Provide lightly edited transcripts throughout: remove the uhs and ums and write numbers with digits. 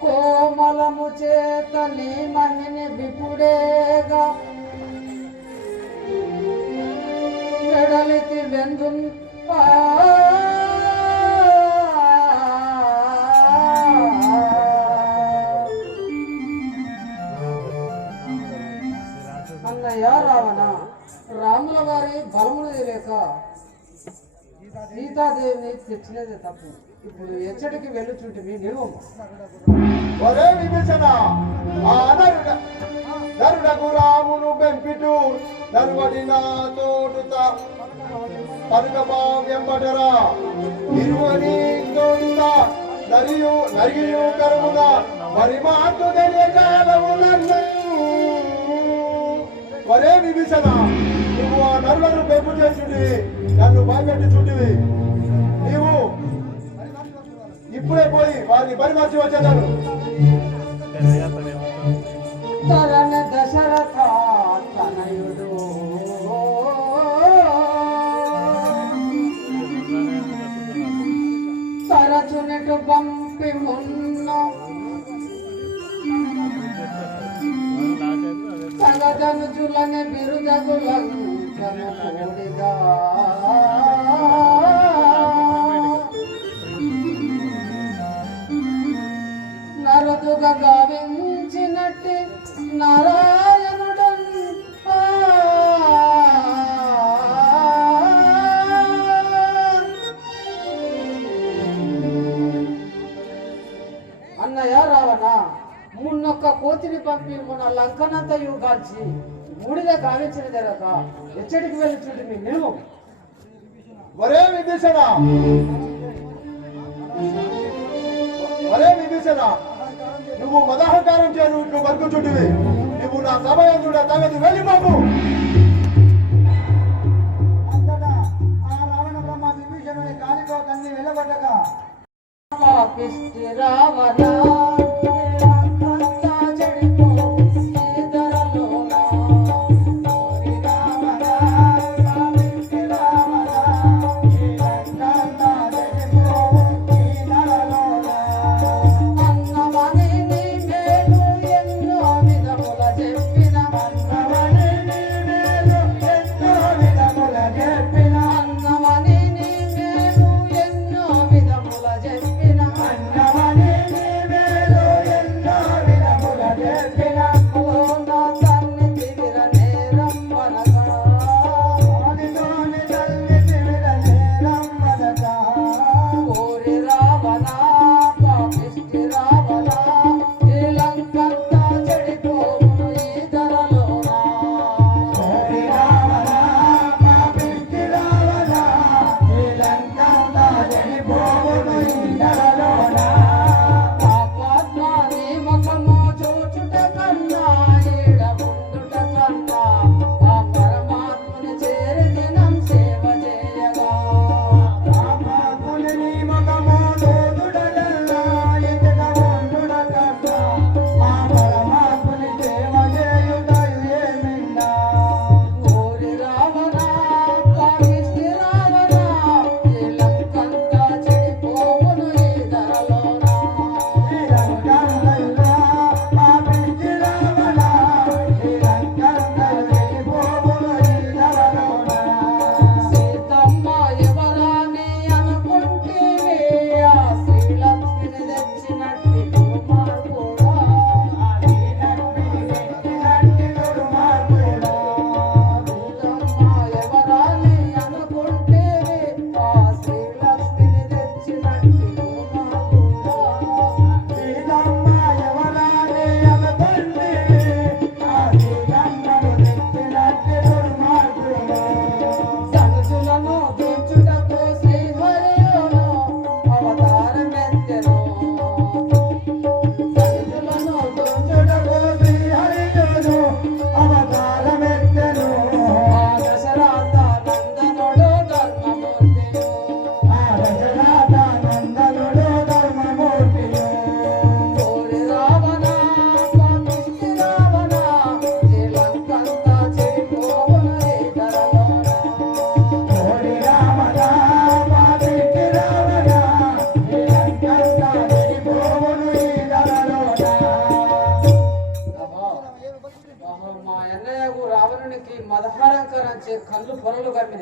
కోమలము చేత నీ మహిని విపుడేగా వెడలితి వెందు అన్నయ్య రావణ రాముల వారి బలమును లేక సీతాదేవిని తెచ్చినదే తప్పు. ఇప్పుడు ఎచ్చడికి వెళ్ళుచుంటివి నిలువము. ఒరే విభీషణ, నరుడకు రామును బెంపిటు నరువడి నా తోడుత పలుకమా వెంబడరా ఇరువని తోడుత నరియు కరువున మరి మాకు తెలియజాలవు నన్ను. ఒరే విభీషణ, నువ్వు ఆ నరులను పెంపు చేసింటివి, నన్ను భయపెట్టి చుట్టివి. నీవు ఇప్పుడే పోయి వారిని పరిమర్శి వచ్చేదాను. దశరథ తనయుడు తరచునటు పంపి మున్న సగజనుజులని బిరుదగులంకను కోడిగా నరదుగా గావించినట్టి నారాయణుడన్ అన్నయ్య రావణ, మున్నొక్క కోతిని పంపి మొన్న లంకనంతయు కాల్చి మూడిగా గావించిన జరగక ఎచ్చడికి వెళ్ళి చూడు మీ నిలువ. ఒరే విభీషణ, నువ్వు మదహంకారం చేయను నువ్వు వరకు చుట్టివి. నువ్వు నా సమయం చూడ తగదు, వెళ్ళి బాబు. అంతటా ఆ రావణ బ్రహ్మ విభీషణుని కాలితో తన్ని వెళ్ళబడ్డగా రావణ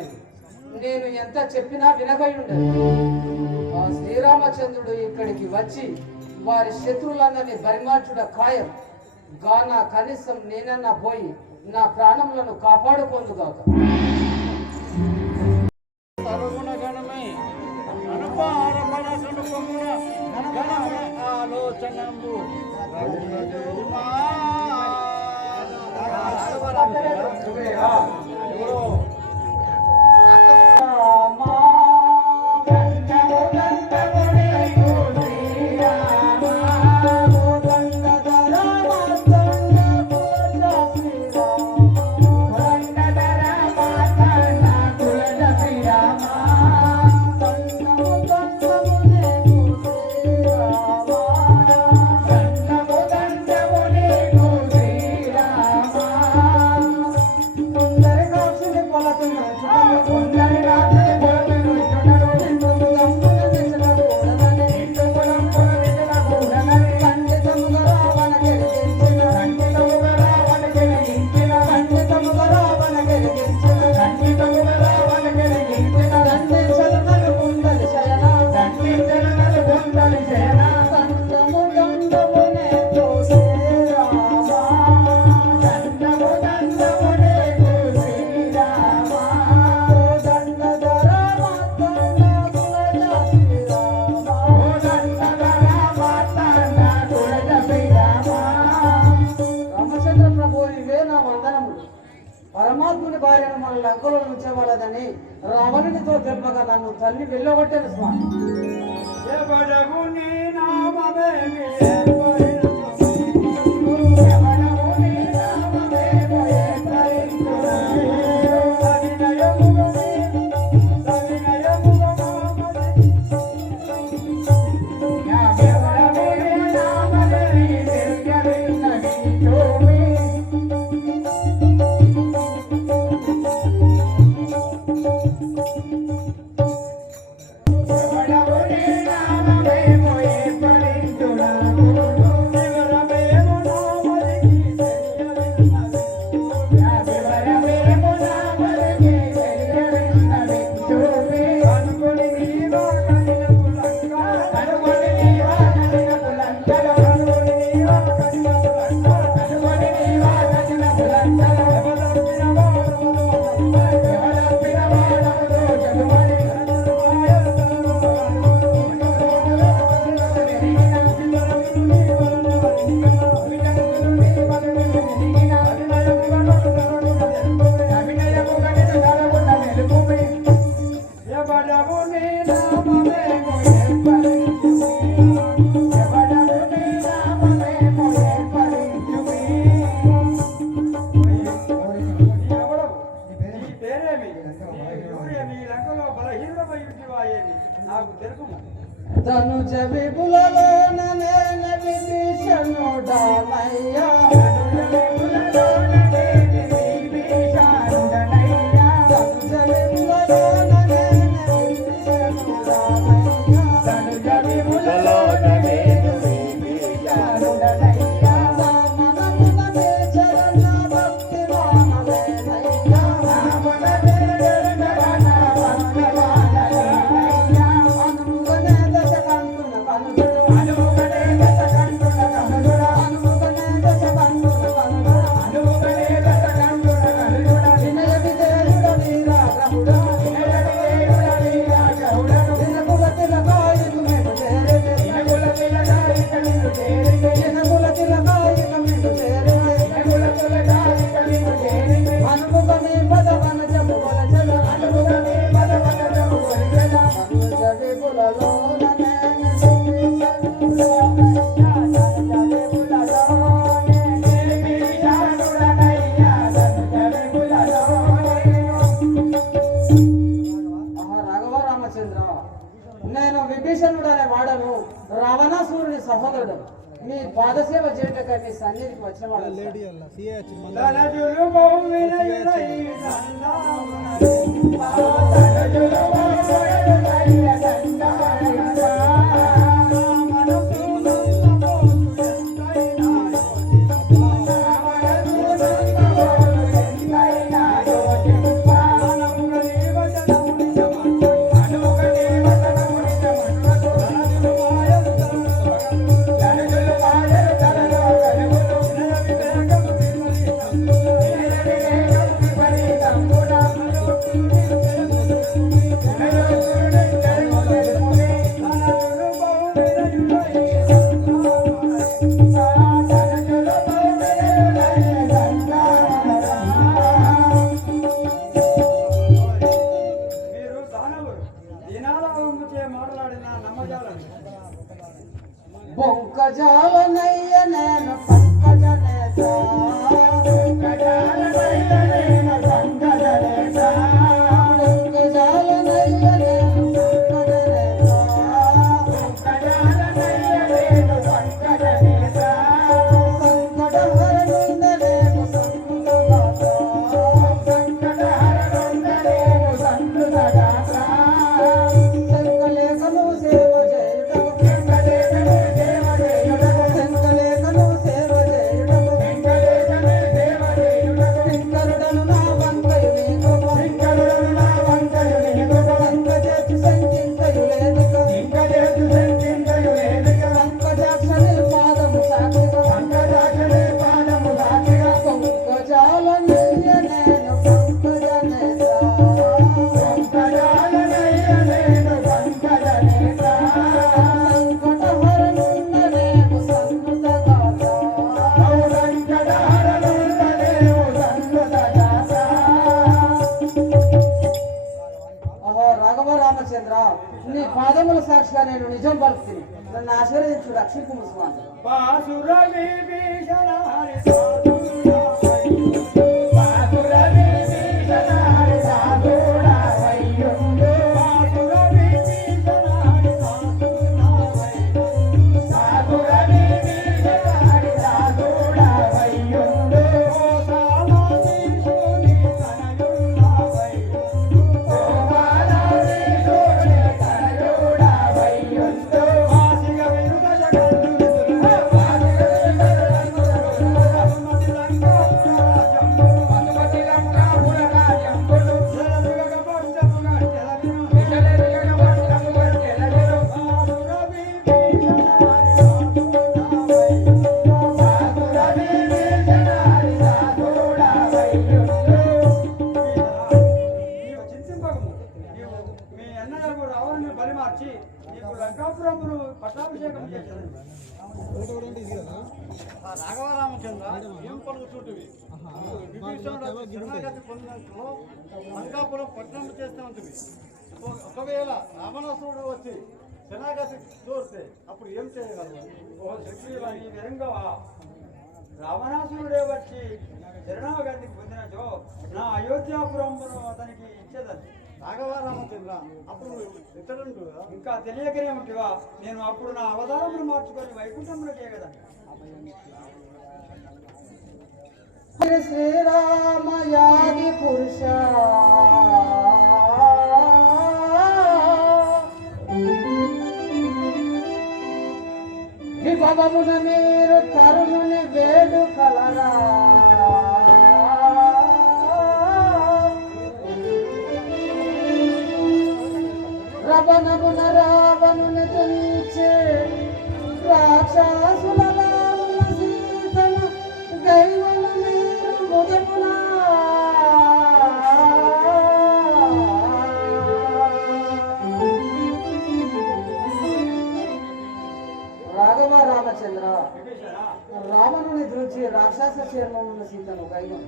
ఉండేది. నేను ఎంత చెప్పినా వినగై ఉండేది. ఆ శ్రీరామచంద్రుడు ఇక్కడికి వచ్చి వారి శత్రువులందరినీ బరిమార్చుడ ఖాయం. గాన కనీసం నేనన్నా పోయి నా ప్రాణములను కాపాడుకొందుగాక. సర్వగుణగణమై అనుపారమణ కనుకొమ్మున గణమున ఆలోచనంబు పరమాత్ముని భార్యను మన లంకలో ఉంచవలదని రావణునితో తెప్పగా నన్ను తల్లి వెళ్ళగొట్టాను స్వామి. ధనుజ విపులలో నేను విభీషణుడనయ్యా నేను విభీషణుడు అనే వాడను రావణాసురుని సహోదరుడు. మీ పాదసేవ చేయటక మీ సన్నిధికి వచ్చిన వాడు. దినాలచే మాట్లాడిన నమ్మజాలని బొంకజాలనయ్య నేను పంకజనేత బొంకజాలనయ్య నేను పంకజనేత బొంకజాలనయ్య నేను పంకజనేత బొంకజాలనయ్య నేను పంకజనేత సంకటహరణుండనేము సంకటగాత సంకటహరణుండనేము సంకటగాత సంకలేఖను సేవ చేయుటకు వెంకటేశను సేవ చేయుటకు సంకలేఖను సేవ చేయుటకు వెంకటేశను సేవ చేయుటకు శంకరుడను నా వంకయు నీకు శంకరుడను నా వంకయు నీకు సంకచేతు సంకింకయు లేదిక ఇంకజేతు సంచింతయు లేదిక పంకజాక్షని పాదము సాక్షిగా పంకజాక్షని పాదము సాక్షిగా పంకజాలనయ్య నేను పంకజనేత పంకజాలనయ్య నేను పంకజనేత సంకటహరణుండనేము సంకృతగాత సంకటహరణుండనేము సంకటగాత అహో రాఘవ రామచంద్ర నీ పాదముల సాక్షిగా నేను నిజం పలుకుతుంది నన్ను ఆశీర్వదించు రక్షింపు స్వామి బాసుర విభీషణ హరి సాధుడా బాసుర విభీషణ హరి సాధుడా వయ్యుండు బాసుర విభీషణ హరి సాధుడా వయ్యుండు బాసుర విభీషణ హరి సాధుడా వయ్యుండు ఓ సామాధీశుని తనయుడా వయ్యుండు ఓ బాలాధీశుని తనయుడా వయ్యుండు వాసిగ వెనుక జగన్ను బలిమార్చి నీకు లంకాపురమును పట్టాభిషేకం చేశారు. రాఘవరామచంద్ర ఏం పలుకుతుంటివి విభీషణుడు శరణాగతి పొందినంతలో లంకాపురం పట్టణం చేస్తూ ఉంటుంది. ఒకవేళ రావణాసురుడు వచ్చి శరణాగతి కోరితే అప్పుడు ఏం చేయగలరు? ఓ శక్తివా, ఈ విధంగా రావణాసురుడే వచ్చి శరణాగతి పొందినచో నా అయోధ్యాపురమును అతనికి ఇచ్చేదని. రాఘవరామచంద్ర అప్పుడు ఇతరుడు ఇంకా తెలియకనే ఉంటివా, నేను అప్పుడు నా అవతారమును మార్చుకొని వైకుంఠంలో చేయగలను. శ్రీరామ యాది పురుష విభవమున మీరు తరుణుని వేడు కలరా రవణమున రావణుని తుంచి రాక్షసులలో ఉన్న సీతను దైవము మీరు ముదమున రాఘవ రామచంద్ర విభీషణ, రావణుని దృచి రాక్షస చర్మం ఉన్న సీతను దైవం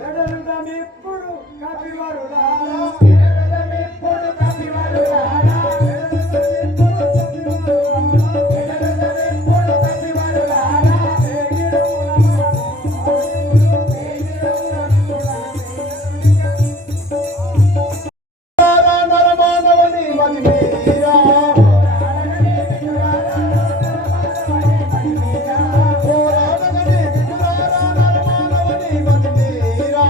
వెడలుదమిప్పుడు కపివరులారా, వెడలుదమిప్పుడు కపివరులారా, వెడలుదమిప్పుడు కపివరులారా, నరమానవని మది మీరా పోరాడగని విజులారా నరమానవని మది మీరా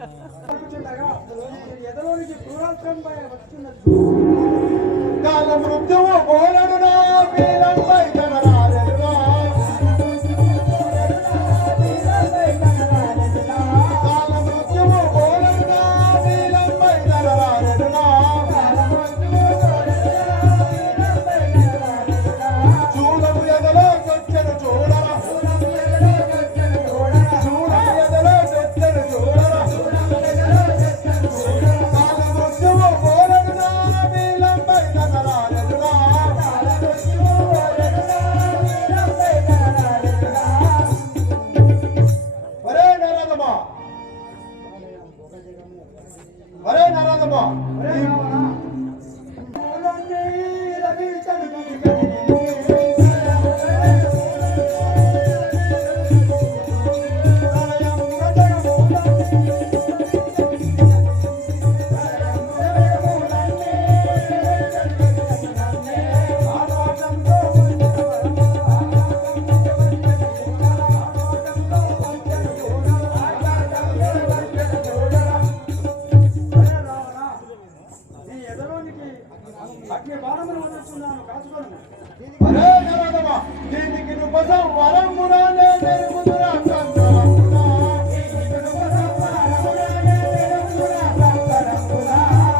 కూర్చుండగా ఎదలోనికి క్రూరాస్త్రం వస్తున్నది. కాల మృత్యువు పోలడునా వీరంపై కనరారెడునా. కాల మృత్యువు పోలడునా వీరంపై కనరారెడునా. చూడము ఎదలో కొచ్చెను చూడరా. చూడము ఎదలో కొచ్చెను చూడరా. కాల మృత్యువు పోలడునా వీరంపై కనరారెడునా. ఒరే నరదమా, ఒరే నరదమా, ఒరే రావణా, పూలన్నీ రవిచంద్రుడి కదిలి. అగ్ని బాణములు వదులుతున్నాను, కాచుకోను. ఒరే నరదమా, దీనికి నుపసం వరమునా నెరుగుదురా కంకరమునా.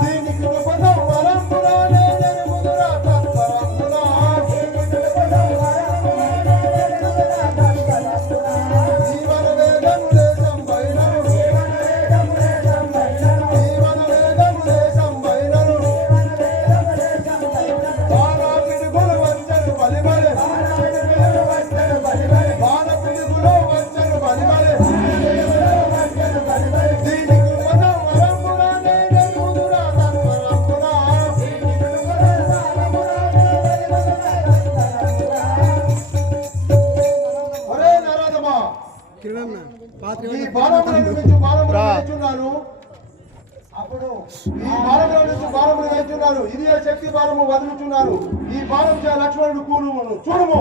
దీనికి నుపసం వరమునా నెరుగుదురా కంకరమునా. జీవన వేగములే సంబైనరు. జీవన వేగములే సంబైనరు. బాల పిడుగులు వచ్చెను బలిబలె. బాల పిడుగులు వచ్చెను బలిబలె. దీనికి నుపసం వరమునా నెరుగుదురా కంకరమునా. ఒరే నరదమా, ఈ బాణముల నుంచి బాణములు వేయుచున్నాను. అప్పుడు ఈ బాణముల నుంచి బాణములు వేయుచున్నారు. ఇది ఏ శక్తి బాణము వదులుచున్నారు. ఈ బాణం చే లక్ష్మణుడు కూలుమును చూడుము.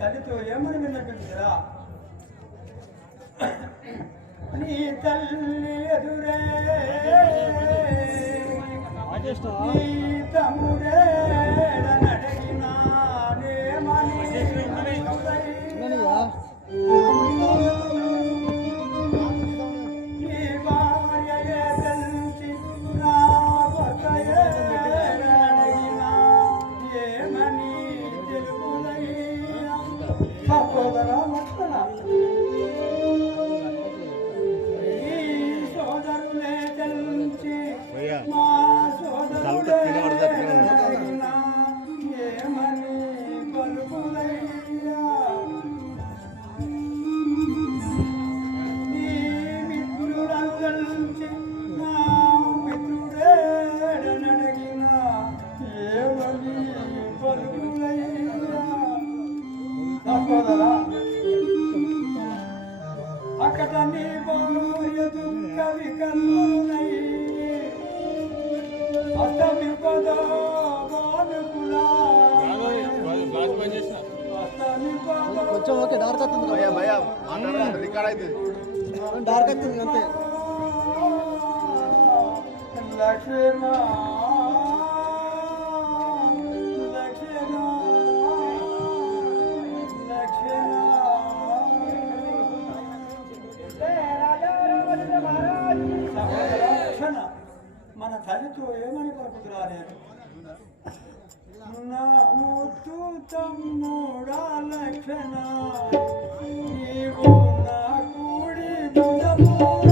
తల్లితో ఏమని విన్నట్టుందిరా? నీ తల్లి ఎదురే మా సోదరుడే అడిగినా ఏమని పలుకులయ్యా నీ మిత్రులందరికీ నా మిత్రుడేడనడిగినా ఏమని పలుకులయ్యా సహోదరా అక్కడ నీ భార్య దుఃఖ వికల్లునై అస్తమిపదో బానుకులా కొంచెం ఓకే డార్క్ అవుతుంది రికార్డ్ అయితే డార్క్ అవుతుంది అంతే లక్ష్మణ లక్ష్మణ మన తల్లితో ఏమని పలుకుతురా నేను నా ముత్తు తమ్ముడా లక్షణ నీవు నా కూడి నీవు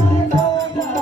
నా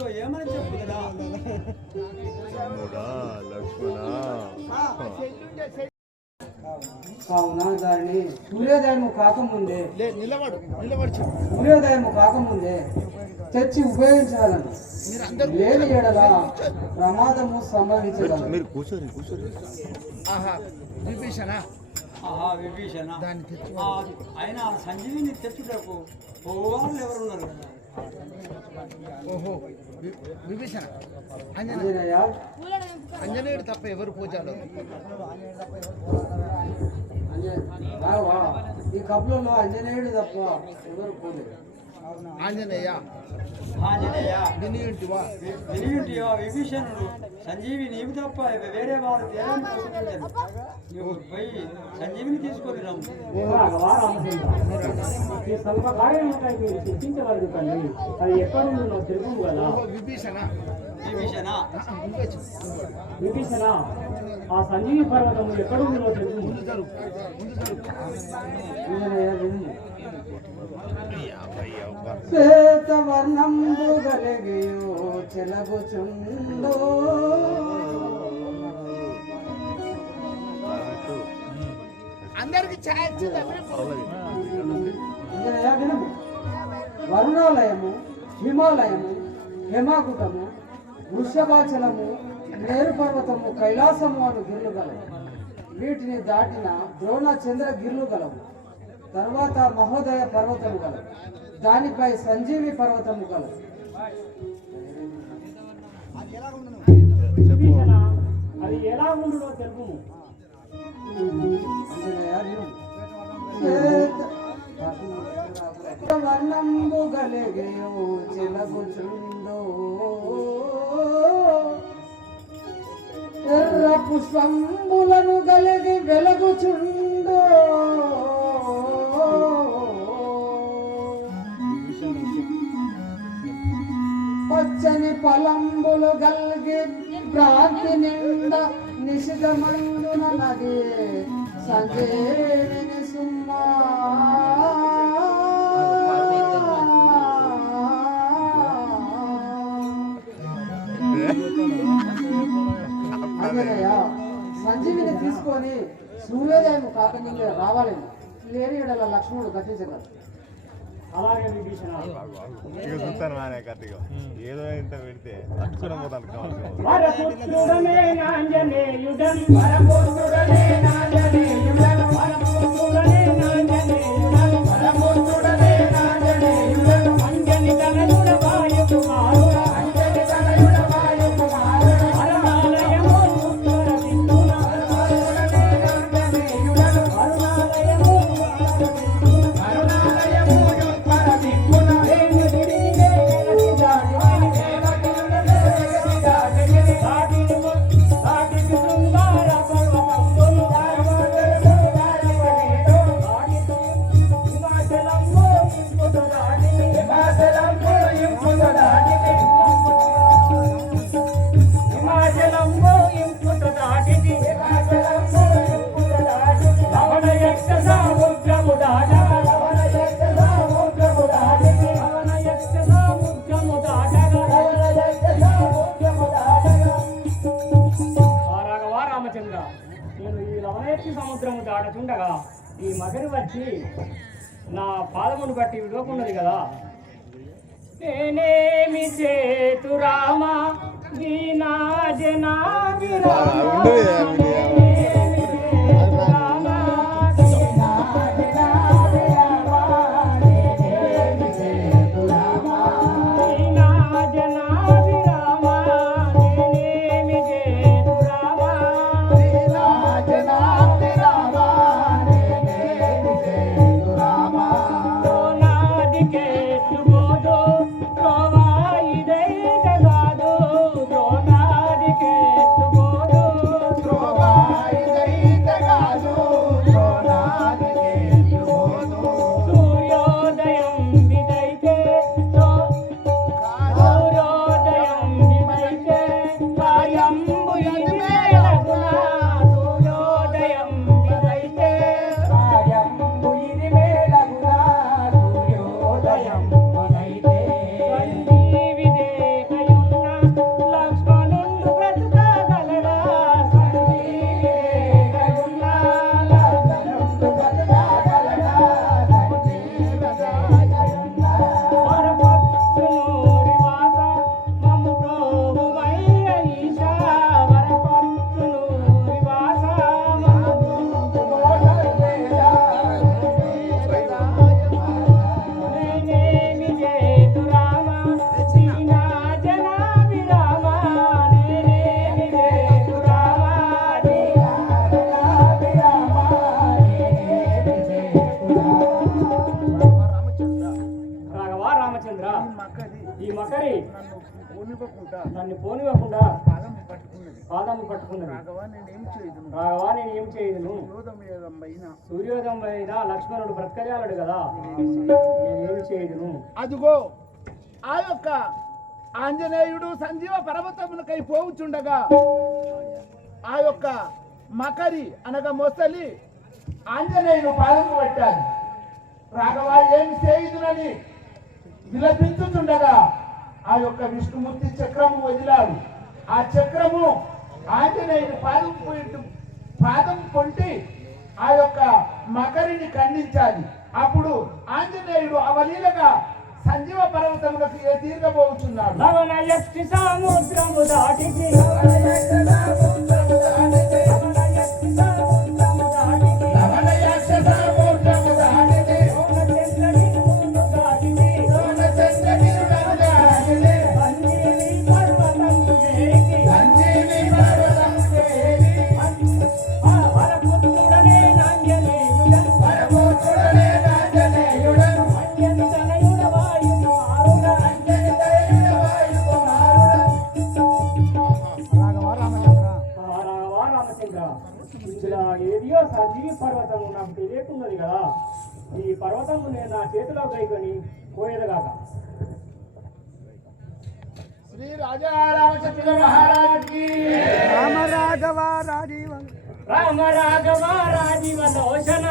నీతో ఏమని చెప్పుదురా? కావున దాన్ని సూర్యోదయము కాకముందే నిలబడు సూర్యోదయము కాకముందే తెచ్చి ఉపయోగించాలని లేని ఎడల ప్రమాదము సంభవించగలదు. మీరు కూర్చోరు విభీషణ ఆహా విభీషణ, ఆయన సంజీవిని తెచ్చుటకు పోవాళ్ళు ఎవరున్నారు? ఓహో విభీషణ ఆంజనేయ, అంజనేయుడు తప్ప ఎవరు పూజలు రావా, ఈ కప్పులలో ఆంజనేయుడు తప్ప ఎవరు పోలేదు. ఆంజనేయ ఆంజనేయ వినియుంటివా వినియుంటియో విభీషణుడు సంజీవి నీవు తప్ప వేరే వారు దేవాన్ని కోరుకుంటారు. నువ్వు పోయి సంజీవిని తీసుకొని రమ్ము. ఈ స్వల్ప కార్యానికి శిక్షించగలదు తల్లి, అది ఎక్కడ ఉందో తెలుపు కదా. విభీషణ విభీషణ, ఆ సంజీవి పర్వతము ఎక్కడ ఉందో తెలుపు. శ్వేతవర్ణంబు గలిగియో చెలగుచుండో అందరికి వరుణాలయము, హిమాలయము, హేమాకుటము, వృషభాచలము, మేరు పర్వతము, కైలాసము అను గిర్లు గలవు. వీటిని దాటిన ద్రోణ చంద్ర గిర్లు గలవు. తర్వాత మహోదయ పర్వతము గలవు. దానిపై సంజీవి పర్వతము గలవు. విభీషణ, అది ఎలా ఉండునో తెలుపుము. వర్ణంబు గలిగియో చెలగుచుండో ఎర్ర పుష్పంబులను గలిగి వెలగుచుండో పచ్చని పలంబులు గల్గి భ్రాంతి నిండా నిశితమందున నది సంజీవిని సుమ్మా సంజీవిని తీసుకొని సూర్యోదయం కాకముందే రావాలని లేని ఎడల లక్ష్మణుడు గతించగలరు. అలాగే విభీషణ, చూస్తాను మానే కత్తిగా ఏదో ఇంత పెడితే తట్టుకుని పోతాను కావాలి. వరపుత్రుడనే నాంజనేయుడను, వరపుత్రుడనే నాంజనేయుడను, వరపుత్రుడనే నాంజనేయుడను, వరపుత్రుడనే నాంజనేయుడను, అంజని తనయుడ వాయు కుమారుడ, అంజని తనయుడ వాయు కుమారుడ, అరుణాలయము ఉత్తర దిక్కున, వరపుత్రుడనే నాంజనేయుడను, అరుణాలయము ఉత్తర దిక్కున, అరుణాలయము ఉత్తర దిక్కున, దేవగిరినే గలసిదాడిని, దేవగిరినే గలసిదాడిని, దాటిని దాటికి శృంగార పర్వతములు, దాటితో హిమాచలంలో ఇంపుట దాటిని, హిమాచలంలో ఇంపుట దాటిని, హిమాచలంలో ఇంపుట దాటిని, హిమాచలంలో ఇంపుట దాటిని, లవణ యక్ష సముద్రము దాటగా, లవణ యక్ష సముద్రము దాటిని, లవణ యక్ష సముద్రము దాటగా, లవణ యక్ష సముద్రము దాటగా. రాఘవా రామచంద్ర, నేను ఈ లవణయక్షి సముద్రము దాటుతుండగా ఈ మగరి వచ్చి నా పాదమును బట్టి విడవకున్నది కదా. నేనేమి చేతు రామ దీనా జనాభి రామ, నేనేమి చేతు రామ దీనా జనాభి రామ, నేనేమి చేతు రామ దీనా జనాభి రామ, నేనేమి చేతు రామ దీనా జనాభి రామ, నేనేమి చేతు రామ. ద్రోణాదికే తుగోదు త్రోవా ఇదైతే కాదు, ద్రోణాదికే తుగోదు త్రోవా ఈ మకరి నన్ను పోనివ్వకుండా పాదము పట్టుకున్నది. రాఘవా నేను ఏం చేయదును? సూర్యోదయం అయినా లక్ష్మణుడు బ్రతకలేడు కదా, నేనేమి చేయదును? అదిగో ఆ యొక్క ఆంజనేయుడు సంజీవ పర్వతములకై పోవుచుండగా ఆ యొక్క మకరి అనగా మొసలి ఆంజనేయుడు పాదము పట్టాడు. రాఘవ ఏమి చేయుదునని విలపించుచుండగా ఆ యొక్క విష్ణుమూర్తి చక్రము వదిలాడు. ఆ చక్రము ఆంజనేయుడు పాదం పొంటి ఆ యొక్క మకరిని ఖండించాలి. అప్పుడు ఆంజనేయుడు అవలీలగా సంజీవ పర్వతములకు తీరగబోతున్నాడు. సముద్రము దాటికి ఏదియో సంజీవి పర్వతము నాకు తెలియకున్నది కదా, ఈ పర్వతము నేను నా చేతిలో కైకొని పోయేదగాక. శ్రీ రాజా రామచంద్ర మహారాజుకి రామ రాఘవ రాజీవ లోచన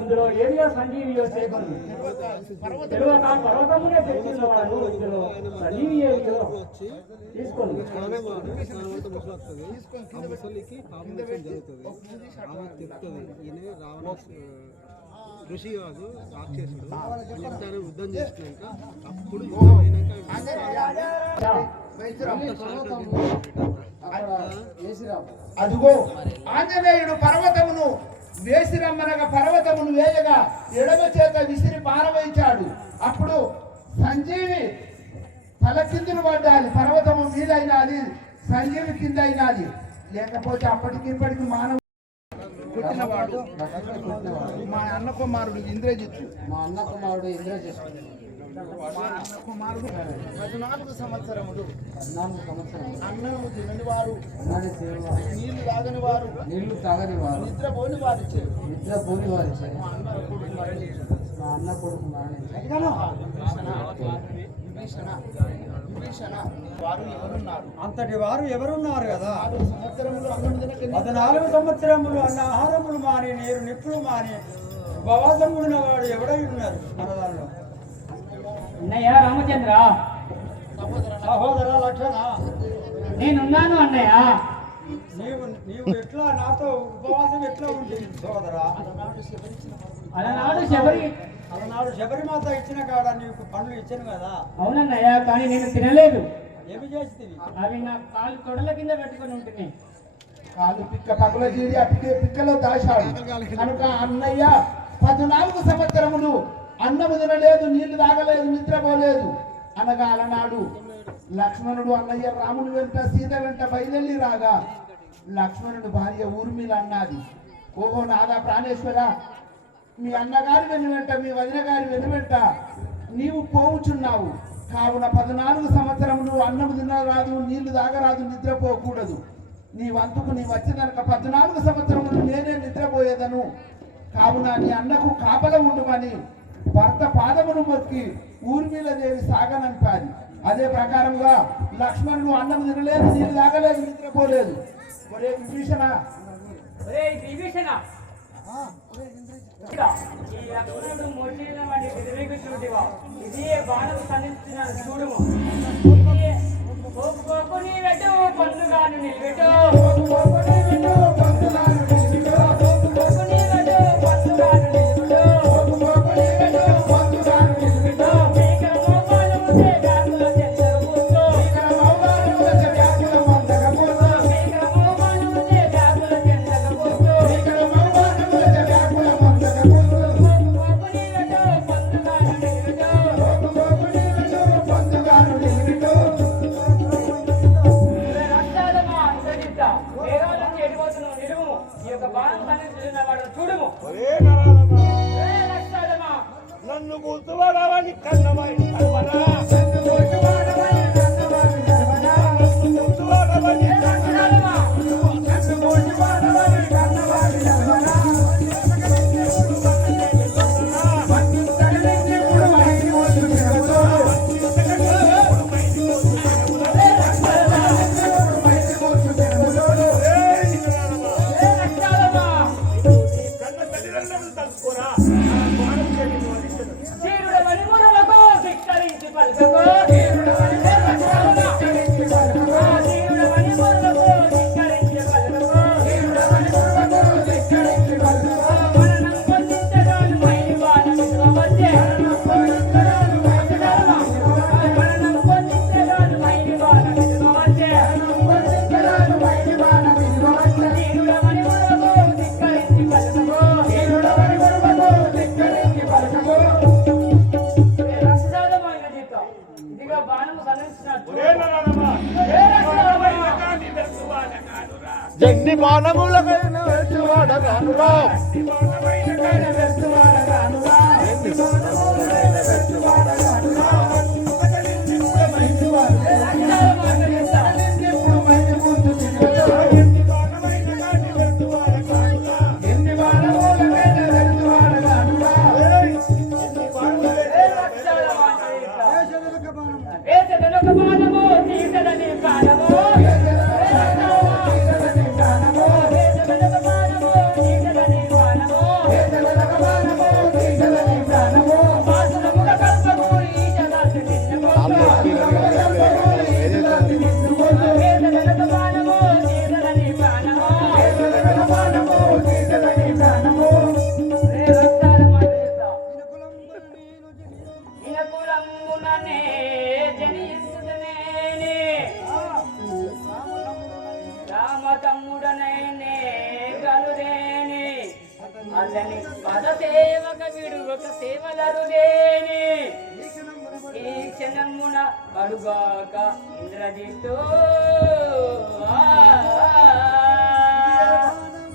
ఇందులో ఏరియా సంజీవియో చేపలు పర్వతమునే తెచ్చిన వాడు ఇందులో సంజీవి ఏరియో తీసుకోండి. ఋషి కాదు రాక్షసుడు యుద్ధం చేసినాక అప్పుడు అదిగో ఆంజనేయుడు పర్వతమును వేసిరమ్మనగా పర్వతమును వేయగా ఎడమ చేత విసిరి పారవేయించాడు. అప్పుడు సంజీవి తల కిందులు పడ్డాలి. పర్వతము మీద అయినది, సంజీవి కింద అయినది. లేకపోతే అప్పటికి ఇప్పటికి మానవ పుట్టినవాడు మా అన్న కుమారుడు ఇంద్రజిత్తు. మా అన్న కుమారుడు ఇంద్రజిత్తు కుమారుడు 14 సంవత్సరములు 14 సంవత్సరాలు అన్నము తినని వారు, నీళ్లు తాగని వారు, నిద్రపోని వారిచ్చే మా అన్న కొడుకు వారు ఎవరున్నారు? అంతటి వారు ఎవరున్నారు కదా? 14 సంవత్సరములు అన్నము తినక 14 సంవత్సరములు అన్న ఆహారములు మాని నీరు నిప్పులు మాని ఉపవాసం ఉండిన వాడు ఎవడై ఉన్నారు మన దానిలో? అన్నయ్య రామచంద్ర, సహోదర లక్షణ, నేనున్నాను అన్నయ్య. నీవు ఎట్లా నాతో ఉపవాసం ఎట్లా ఉంటుంది సోదరా? అలనాడు శబరిమాత ఇచ్చిన కాడ నీకు పండ్లు ఇచ్చాను కదా. అవునన్నయ్య, కానీ నేను తినలేదు. ఏమి చేస్తుంది? అవి నా కాలు తొడల కింద పెట్టుకొని ఉంటుంది. కాలు పిక్క పక్కల జీడి అట్టికే పిక్కలో దాశాడు కనుక అన్నయ్య 14 సంవత్సరములు అన్నము తినలేదు, నీళ్లు తాగలేదు, నిద్రపోలేదు అనగా అలనాడు లక్ష్మణుడు అన్నయ్య రాముని వెంట సీత వెంట బయలుదేరి రాగా లక్ష్మణుడు భార్య ఊర్మిళ అన్నది, ఓహో నాదా ప్రాణేశ్వర, మీ అన్నగారి వెనువెంట మీ వదిన గారి వెనువెంట నీవు పోవుచున్నావు. కావున 14 సంవత్సరములు అన్నము తినరాదు, నీళ్లు తాగరాదు, నిద్రపోకూడదు. నీ వంతుకు నీ వచ్చినక 14 సంవత్సరములు నేనే నిద్రపోయేదను. కావున నీ అన్నకు కాపల ఉండుమని భర్త పాదమును మొక్కి ఊర్మిళదేవి సాగనంపాది. అదే ప్రకారంగా లక్ష్మణుడు అన్నం తినలేదు, నీళ్ళు తాగలేదు, నిద్రపోలేదు. ఒరే విభీషణ, ఈ లక్ష్మణుడు మోచిన వాడి వ్యతిరేకించుంటివా? ఇది బాణం సంధించిన చూడుము. నీ వెటు పండుగాను నిలబెట్టు. బాణం సంధించిన వాడు చూడుము. ఒరే నరాధమా, ఏ రక్షాదమా, నన్ను గుర్తుపడవని కన్నవాడిని కల్పనా, నన్ను కొట్టువాడవని కన్నవాడిని కల్పనా, నన్ను గుర్తుపడవని ఏ రక్షాదమా, నన్ను కొట్టువాడవని కన్నవాడిని కల్పనా, జగ్ని బాణములకైన వెచ్చువాడగానురా, అతని పద సేవక విడువక సేవలరులేని ఈ క్షణమున అడుగాక ఇంద్రజిత్తు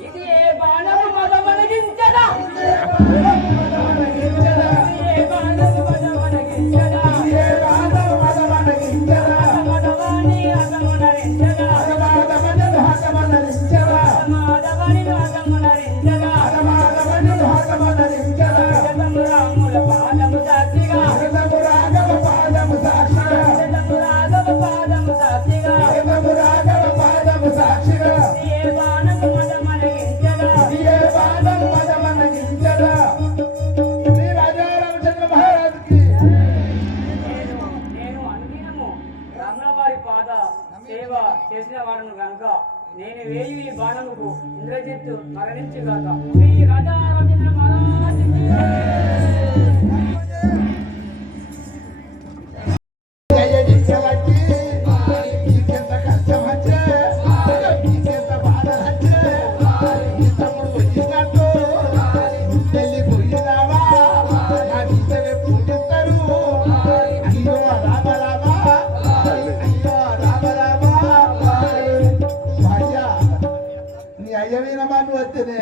ఇది ఏ బాణము మదమనగించదా, మదవాణి అగమునరించదా, మాధవని అగమునరించదా, రాముల పాదము సాక్షిగా, రాఘవ పాదము సాక్షిగా, ఏ బాణము మదమనగించదా, నేను అనుదినము రాములవారి పాద సేవ చేసిన వాడును కనుక నేను వేయి ఈ బాణముకు ఇంద్రజిత్తు మరణించుగాక. శ్రీ రాజా రాజేంద్ర మహారాజుకి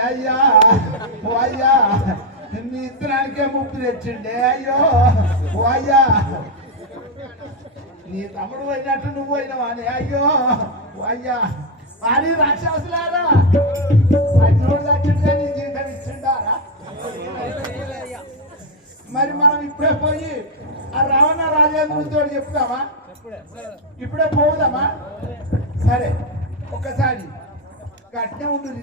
అయ్యా ఓ అయ్యా నీ ఇత్తనానికే ముప్పు తెచ్చిండే అయ్యో ఓ అయ్యా నీ తమ్ముడు పోయినట్టు నువ్వు పోయినావా అని అయ్యో ఓ అయ్యా అని రాక్షసులారా అజ్ఞోడు దచ్చిండుగా నీ జీవితం ఇచ్చిండారా? మరి మనం ఇప్పుడే పోయి ఆ రావణ రాజేంద్రుడితో చెప్తామా? ఇప్పుడే పోదామా? సరే ఒక్కసారి గట్టిగా ఉంటుంది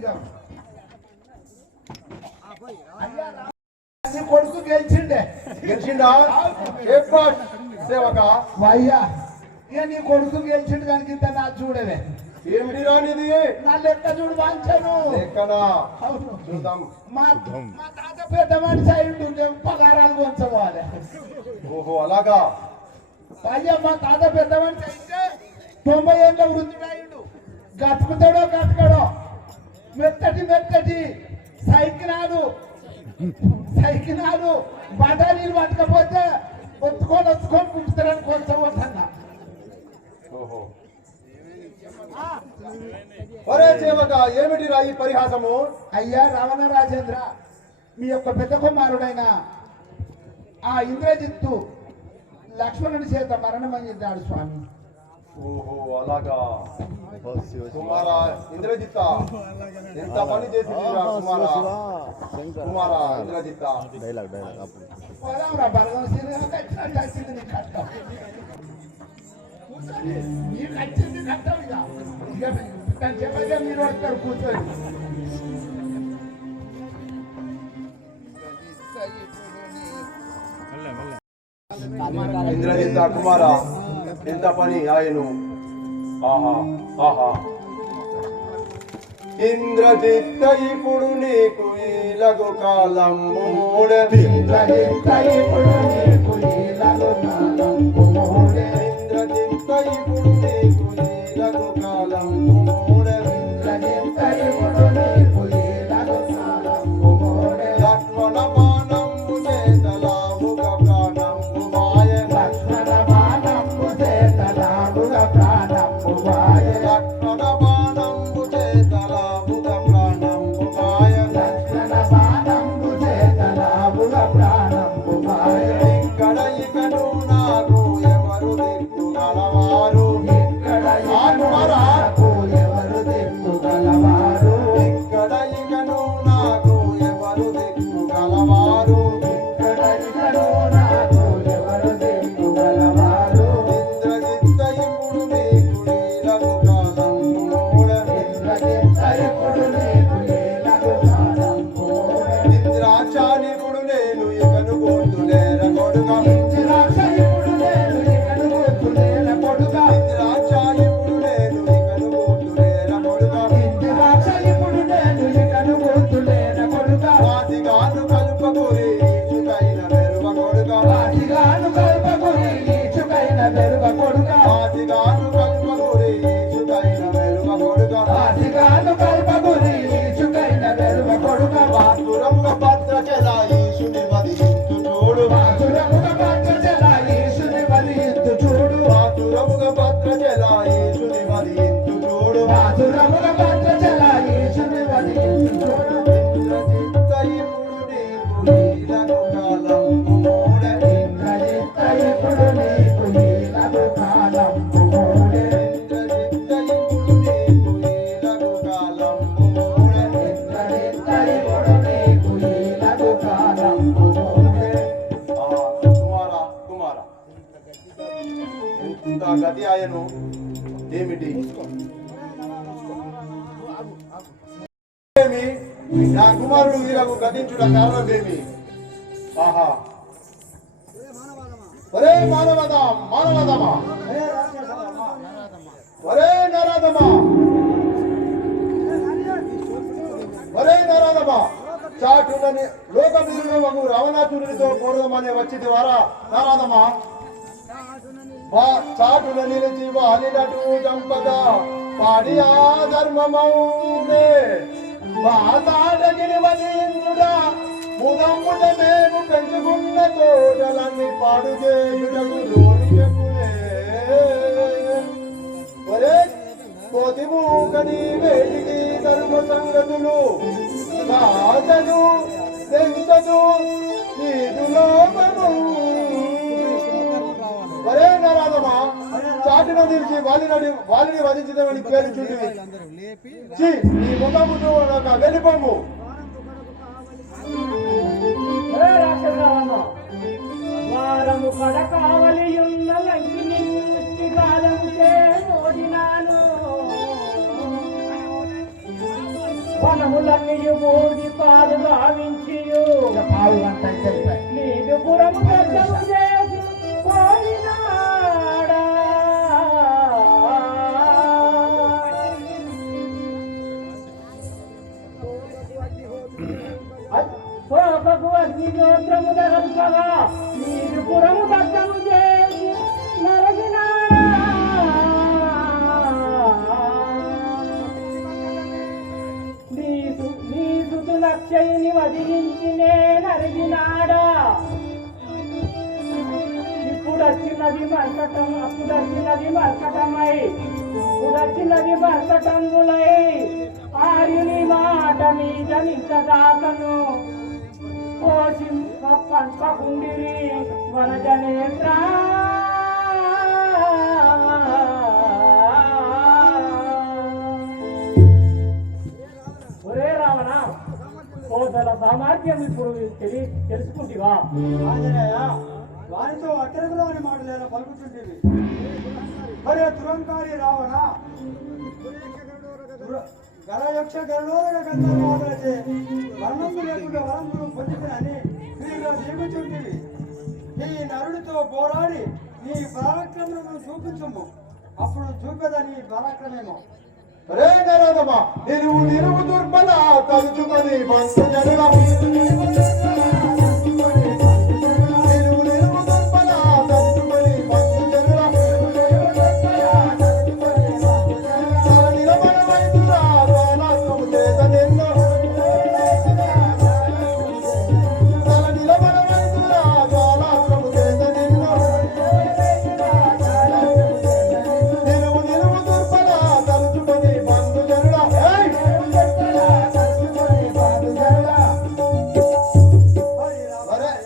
కొడుకు గెలిచిండా సేవక అయ్యా ఇక నీ కొడుకు గెలిచిండు కనుక ఇంత నా చూడవే ఏమిటి రానిది నా లెక్క చూడు వాంచాను లెక్కనా చూద్దాం. మా తాత పెద్ద మనిషి అయ్యిండు పగారాలు కొంచవాలి. ఓహో అలాగా. అయ్యా మా తాత పెద్ద మనిషి అయితే 90 ఏళ్ళ వృద్ధుడు అయ్యిండు. గతుకుతాడో గతకడో మెత్తటి సైకినాలు బఠానీలు పట్టకపోతే ఒత్తుకొని పుట్టుతారని కొంచెం వద్దన్నా. ఒరే చేవక ఏమిటిరా ఈ పరిహాసము? అయ్యా రావణ రాజేంద్ర, మీ యొక్క పెద్ద కుమారుడైన ఆ ఇంద్రజిత్తు లక్ష్మణుని చేత మరణమయ్యాడు స్వామి. ఓహో అలాగా. కుమారా ఇంద్రజిత్త, ఎంత పని చేసిందిరా కుమారా, కుమారా ఇంద్రజిత్త. పోదాంరా బలగం సినిమా వచ్చింది నీ కట్టం, నీకు వచ్చింది కట్టం. ఇక చెప్పగా మీరు వస్తారు కూర్చొని. ఇంద్రజిత్త కుమారా, ఎంత పని ఆయను. ఆహా ఆహా. ఇంద్రజిత్త ఇప్పుడు నీకు ఈలగు కాలం మూడే. ఇంద్రజిత్త ఇప్పుడు నీకు ఈలగు కాలం మూడే. ఇంద్రజిత్త ఇప్పుడు నీకు ఈలగు కాలం మూడే. ఇంద్రజిత్త ఇప్పుడు నీకు ఈలగు కాలం మూడే. లక్ష్మణ బాణంబు చేతలావుగ ప్రాణంబు మాయ. లక్ష్మణ బాణంబు చేతలావుగ ప్రాణంబు మాయ. లక్ష్మణ బాణంబు చేతలావుగ ప్రాణంబు మాయ. లక్ష్మణ బాణంబు చేతలావుగ ప్రాణంబు మాయ. ఇక్కడ ఇకను నాకు ఎవరు దిక్కు గలవారు. ఇక్కడ నాకు ఎవరు దిక్కు గలవారు. ఇక్కడ ఇకను నాకు ఎవరు దిక్కు గలవారు. ఇక్కడ ఇకను నాకు ఎవరు దిక్కు గలవారు. ఇంద్రజిత్త ఇప్పుడు నీకు ఈలగు కాలం మూడే. ఇంద్రజిత్త ఇప్పుడు నీకు ఈలగు కాలం మూడే. ఇంద్రాక్షానిపుడు నేను ఇకను గోర్తులేర కొడుక. ఇంద్రాక్షయుడు నేను ఇకను గుర్తులేల కొడుక. ఇంద్రాక్షానిపుడు నేను ఇకను గోర్తులేర కొడుక. ఇంద్రాక్షయుడు నేను ఇకను గుర్తులేల కొడుక. వాసిగాను కలుపకురి ఈచుకైన మెరువ కొడుక. వాటిగాను కల్పకుని ఈచుకైన మెరుగ కొడుక. వాసిగాను కలుపకురి ఈచుకైన మెరువ కొడుక. వాటిగాను కల్పకుని ఈచుకైన మెరుగ కొడుక. వాసురముగ భద్ర చెలాయిషుని వదిలించు చూడు. వాసురముగ భద్ర చెలాయిషుని వదిలించు చూడు. వాసురముగ భద్ర చెలాయిషుని వదిలించు చూడు. వాసురముగ భద్ర చెలాయిషుని వదిలించు చూడు. ఇంద్రజిత్త ఇప్పుడు నీకు ఈలగు కాలం మూడే. ఇంద్రజిత్త ఇప్పుడు నీకు ఈలగు కాలం మూడే. ఇంద్రజిత్త ఇప్పుడు నీకు ఈలగు కాలం మూడే. ఇంద్రజిత్త ఇప్పుడు నీకు ఈలగు కాలం మూడే. కుమారా కుమారా, ఎంత గతి ఆయను ఏమిటి? ఏమి నా కుమారుడు వీరకు గతించుట కారణమేమి? ఆహా. ఒరే మానవదా మానవదమా, ఒరే నరాదమా, ఒరే నరాదమా, చాటునని లోకమిరుగు రావణాసురునితో పోరదమనే వచ్చింది వారా నరాదమా. చాటున నిలిచి వాలినటు చంపగా పాడి ఆ ధర్మమౌనే. వాసాడగిరి వదించుడా ముదమ్ముట మేము పెంచుకున్న తోటలన్నీ పాడు చేయుటకు లోని చెప్పునే. ఒరే కోతి మూకని వేటికి ధర్మ సంగతులు దాచదు తెంచదు నీదు లోపము. ఒరే నరాదమా, చాటున నిలిచి వాలిని వధించదమని పేరుచుంటివి. నీ ముఖమును వెళ్ళిపోము. వారము కడ కావలియున్న లంకిని ముష్టి కాలము చేడినాను. వనములన్నీయు మూడి పాలు గావించియు పావు గంట అయిపోయి నీదు పురము గడ్డము చేసి పోయినాడా. శోకకు అగ్నిగోత్రము దహంసగా నీదు పురము గడ్డము చేసి నరగినాడా. నీ సుతు లక్షయిని వదిలించినే నరిగినాడా. అప్పుడొచ్చినది మర్కటమై ఉదర్చినది భర్త కందులై ఆర్యుని మాట మీద నింతదాకను కోసి పంపకుండిరి వనజనేత్ర ఒరే రావణ కోసల సామర్థ్యం ఇప్పుడు తెలుసుకుంటివా? ఆంజనేయ వారితో అట్టడుగులో అని మాటలేలా పలుకుతుండేవి. మరి దురంకారి రావణ గరయక్ష గరుడోరగ గంధర్వాదులచే వర్ణము లేకుండా వరంపును పొందుతునని వీరిలో దిగుచుంటివి. ఈ నరుడితో పోరాడి నీ పరాక్రమమును చూపించుము, అప్పుడు చూపెదని పరాక్రమేమో. రే నరదమ నిరువు దుర్బల తలుచుకొని బంధు జనుల నిరువు దుర్బల తలుచుకొని బంధు జనుల నిలబడ వైద్యురా ద్వానాత్మము చేత నిన్ను నిలబడ వైద్యురా ద్వానాత్మము చేత నిన్ను నిరువు దుర్బల తలుచుకొని బంధు జనుల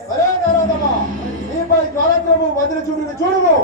వరే నరదమ నీపై జ్వరత్వము వదిలి చూడుని చూడుము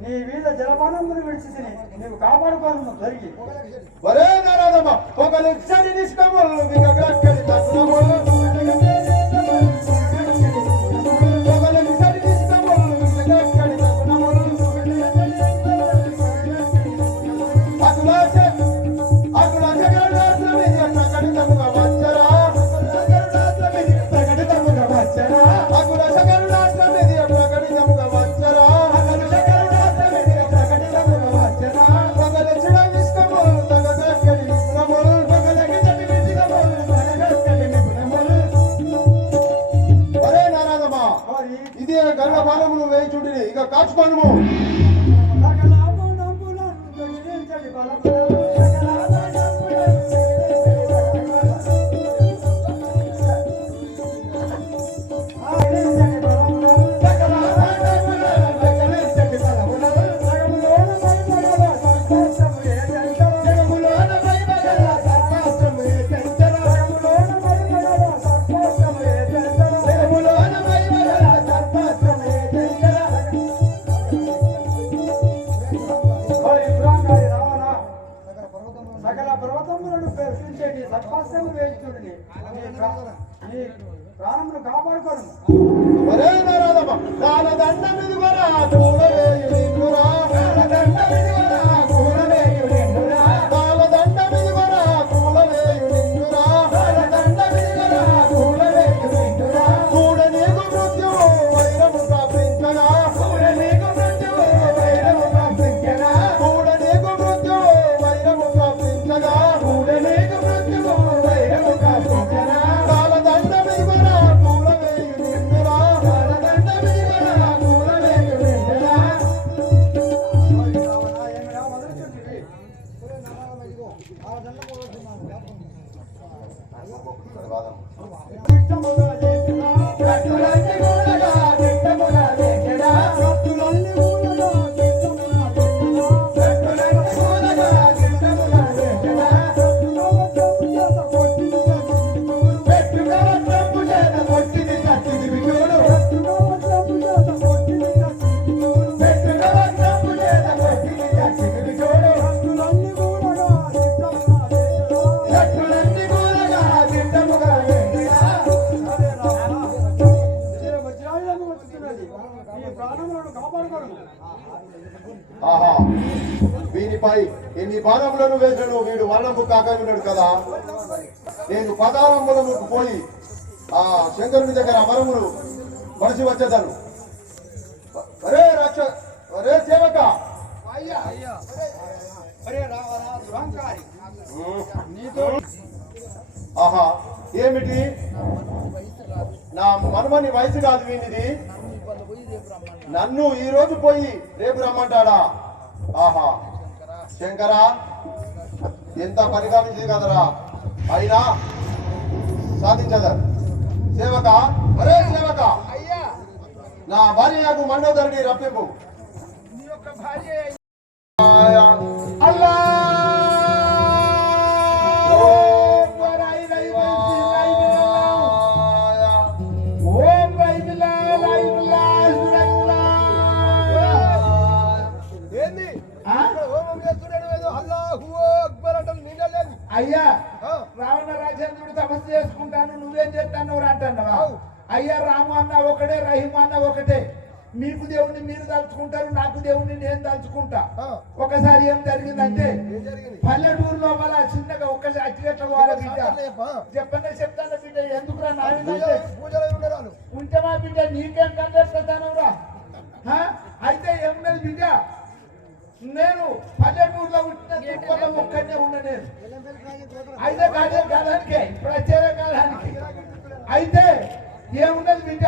నీ వీళ్ళ జలపానమును విడిచి నీవు కాపాడుకోను జరిగి. వరే నరదమ ఒక లక్షని నిష్కములు విగగక్కడి తత్వములు ఒక లక్షని నిష్కములు విగగక్కడి తత్వములు అకులాశ గరుడాత్రమి ప్రకటితముగా వచ్చరా ప్రకటితముగా వచ్చరా అకులాశ గరుడాత్రమి ప్రకటితముగా వచ్చరా ఇదే గర్భభారమును వేయించుంటిని ఇక కాచుకోను సకల పర్వతములను ప్రశ్నించేటి సర్పాస్యము వేయించుడిని నీ ప్రాణమును కాపాడుకోను. వరే నరదమ కాలదండ మిదివరా కూడవేయు నిన్నురా కాలదండ మిదివరా కూడవేయు నిన్నురా కాలదండ మిదివరా కూడవేయు నిన్నురా కాలదండ మిదివరా కూడవేయు నిన్నురా కూడ నీకు మృత్యువు వైరము ప్రాపించగా కూడ నీకు మృత్యువు వైరము ప్రాపించగా కూడ నీకు మృత్యువు వైరము ప్రాపించగా కూడ నీకు మృత్యువు వైరము ప్రాపించగా కాలదండ మిదివరా కూడవేయు నిన్నురా కాలదండ మిదివరా కూడవేయు నిన్నురా కట్టులన్నీ కూడగా దిట్టముగా దేకెడా కట్టులన్నీ కూడగా దిట్టముగా దేకెడా పెట్టుగా తప్పు చేత కొట్టిది కత్తిది విజుడు పెట్టుగా తప్పు చేత కొట్టిది కత్తిది విజుడు కట్టులన్నీ కూడగా దిట్టముగా దేకెడా వజ్రాయుధము వచ్చుతున్నది, నీ ప్రాణములను కాపాడుకోను. ఆహా వీనిపై ఎన్ని బాణములను వేసను వీడు మరణము కాక ఉన్నాడు కదా. నేను పదారంభములకు పోయి ఆ శంకరుని దగ్గర వరములు మనిషి వచ్చేదారు. అరే అరే సేవక అయ్యా అరే రావరా దురంకారి నీతో ఆహా ఏమిటి నా మనమని వయసు కాదు వీనిది, నన్ను ఈ రోజు పోయి రేపు రమ్మంటాడా? ఆహా శంకరా ఎంత పరిగామించింది కదరా, అయినా సాధించదా సేవక. అరే సేవక అయ్యా నా భార్యకు మండోదరిని రప్పింపు. నీ యొక్క భార్య అల్లా ఏంది హోమం చేస్తున్నాడు ఏదో అల్లాహు అక్బర్ అంటే నిండలేదు. అయ్యా రావణ రాజేంద్రుడు తపస్సు చేసుకుంటాను నువ్వేం చేస్తాను అంటున్నావా? అయ్యా రాము అన్న ఒకటే, రహీం అన్న ఒకటే. మీకు దేవుణ్ణి మీరు తలుచుకుంటారు, నాకు దేవుణ్ణి నేను తలుచుకుంటా. ఒకసారి ఏం జరిగిందంటే పల్లెటూరు లోపల చిన్నగా ఒక్కసారి అచ్చిగట్ల పోవాలి బిడ్డ. చెప్తాను బిడ్డ, ఎందుకురా ఉంటే మా బిడ్డ నీకేం కంటేస్తాను రా. అయితే ఏమున్నది బిడ్డ, నేను పల్లెటూరులో పుట్టిన తిరుపతిలో ఒక్కనే ఉన్నా నేను. అయితే కాదానికే ఇప్పుడు వచ్చేదే కాదానికి. అయితే ఏమున్నది బిడ్డ,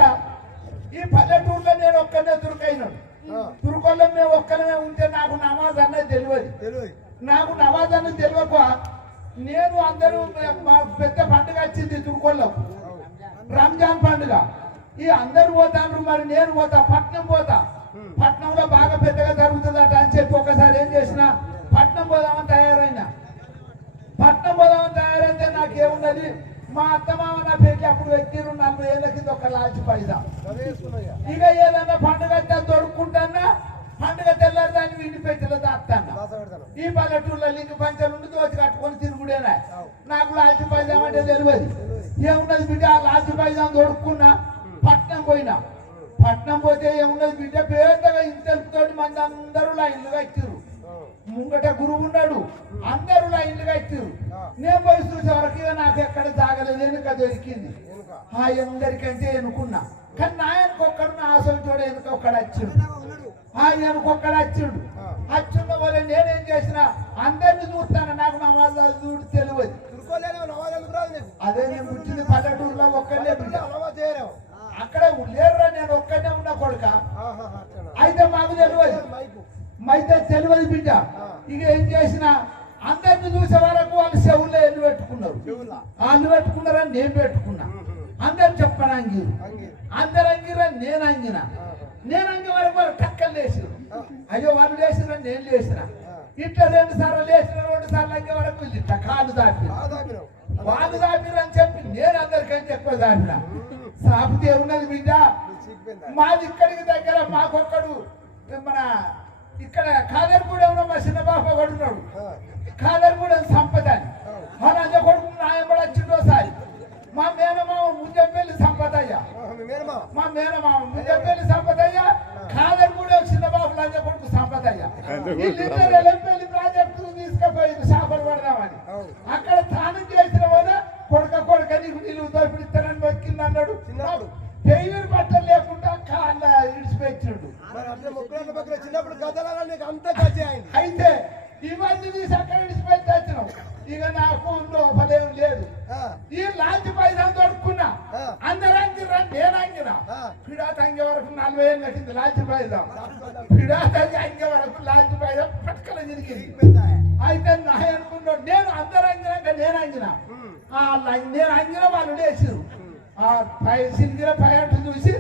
ఈ పల్లెటూరులో నేను ఒక్కనే తురుకైనాడు. తురుకోళ్ళం మేము ఒక్కనే ఉంటే నాకు నమాజ్ అన్నది తెలియదు. నాకు నమాజ్ అన్నది తెలియక నేను అందరూ మా పెద్ద పండుగ వచ్చింది తురుకోళ్ళం, రంజాన్ పండుగ. ఈ అందరు పోతాండ్రు, మరి నేను పోతా, పట్నం పోతా. పట్నంలో బాగా పెద్దగా జరుగుతుందట అని చెప్పి ఒకసారి ఏం చేసిన, పట్నం పోదామని తయారైనా. పట్నం పోదామని తయారైతే నాకేమున్నది, మా అత్తమామ నా పెళ్లి అప్పుడు వ్యక్తిరు 40 ఏళ్ళ కింద ఒక లాల్చి పైదా. ఇక ఏదన్నా పండుగ దొరుకుంటానా, పండుగ తెల్లారి దాన్ని ఇంటి పెట్టిలో దాస్తాను. ఈ పల్లెటూరులో లింగ పంచాలు ఉండి దోచి కట్టుకొని తిరుగుడేనా. నాకు లాల్చి పైదాం అంటే తెలియదు. ఏమున్నది బిడ్డ, ఆ లాల్చి పైదాం దొరుకున్నా పట్నం పోయినా. పట్నం పోతే ఏమున్నది బిడ్డ, పేదగా ఇంతతోటి మంది అందరూ లైన్లు కట్టిరు. ముంగట గురువు ఉన్నాడు, అందరూ లైన్లు కట్టిరు. నేను పోయి చూసే వరకు నాకు ఎక్కడ తాగలేదు, వెనుక దొరికింది. ఆ అందరికంటే ఎనుకున్నా, కానీ నా వెనుకొక్కడు నా ఆశతోడు వెనుక ఒక్కడు వచ్చిండు. ఆ వెనుకొక్కడు వచ్చిండు. వచ్చిండ వల్ల నేనేం చేసిన, అందరిని చూస్తాను, నాకు నమాజ్ చూడు తెలియదు. అదే నేను పుట్టింది పల్లెటూరులో ఒక్కడే బిడ్డ, అక్కడ లేరురా, నేను ఒక్కనే ఉన్నా కొడుక. అయితే మాకు తెలియదు, అయితే తెలియదు బిడ్డ. ఇక ఏం చేసిన, అందరిని చూసే వరకు వాళ్ళు చెవుల్లో ఎల్లు పెట్టుకున్నారు. వాళ్ళు పెట్టుకున్నారని నేను పెట్టుకున్నా. అందరు చెప్పను అంగిరు, అందరు అంగిరని నేను అంగిన. నేను అంగి వరకు వాళ్ళు టక్కలు లేచిరు. అయ్యో వాళ్ళు లేచిరని నేను లేచిన. ఇట్లా 2 సార్లు లేచిన, 2 సార్లు అంగే వరకు ఇట్లా కాలు దాపి వాళ్ళు దాపిరని చెప్పి నేను అందరికంటే ఎక్కువ దాపిన. సాపితే ఉన్నది బిడ్డ, మాది ఇక్కడికి దగ్గర మాకొక్కడు మన ఇక్కడ కాదర్గూడెం మా చిన్న బాబా కొడున్నాడు. కాదర్గూడెం సంపద అని అనంజ కొడుకు నాయబడి వచ్చిండోసారి. మా మేనమామ ముంజంపల్లి సంపదయ్య, మా మేనమామ ముంజంపల్లి సంపదయ్య, కాదర్గూడెం చిన్న బాబు లంజ కొడుకు సంపదయ్య. వీళ్ళిద్దరు ఎలంపల్లి ప్రాజెక్టు తీసుకుపోయింది చేపలు పడదామని. అక్కడ తాను చేసిన వల్ల కొడుక నీకు నీళ్ళు దోపిడిస్తానని బతికింది అన్నాడు. పెయిర్ బట్టలు లేకుండా కాళ్ళ ఇడిచిపెట్టిండు. అయితే ఇవన్నీ తీసి అక్కడ ఇడిచిపెట్టి వచ్చినాం. ఇక నాకు లోపలేం లేదు. ఈ లాంటి పైసా దొరుకున్నా అందరూ అంగిరా, నేను అంగినా. పిడాత అంగే వరకు 40 ఏళ్ళు కట్టింది లాంటి పైసా. పిడాత అంగే వరకు లాంటి పైసా పట్టుకల తిరిగింది. అయితే నా అనుకున్నాడు, నేను అందరూ అంగినాక నేను అంగినా. నేను అంగిన వాళ్ళు లేచిరు. ఆ సిరిగిన పైట చూసి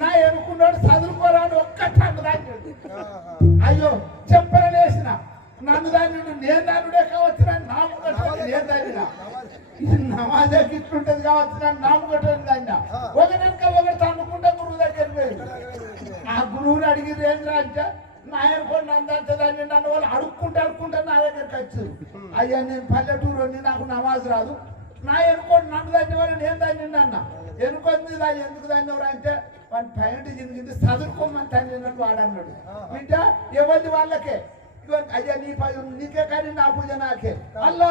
నా ఎనుకున్నాడు, చదువుకోరాడు ఒక్క టన్ను దాన్ని. అయ్యో చెప్పన లేచిన, నన్ను దాన్ని నేను దాన్నుడే కావచ్చు, నాముగట్టు నేను దాన్న. ఇది నమాజే గిట్లుంటది కావచ్చు, నన్ను నాముగట్టు దాన్న. ఒకనక ఒకటి తన్నుకుంటే గురువు దగ్గర పోయింది. ఆ గురువుని అడిగింది ఏంద్రా అంటే, నా ఎనుకోండి అందంటే దాన్ని నన్ను వాళ్ళు అడుక్కుంటే నా దగ్గరికి వచ్చారు. అయ్యా నేను పల్లెటూరు, నాకు నమాజ్ రాదు, నా ఎనుకోండి నన్ను దాన్ని వాళ్ళు నేను దాన్ని అన్న. ఎనుకొంది దాన్ని ఎందుకు దాన్ని అంటే వాడి పైన జరిగింది చదువుకోమని తండ్రి వాడన్నాడు. బిడ్డ ఎవరిది వాళ్ళకే, అయ్యా నీకే కానీ నా పూజ నాకే. అల్లా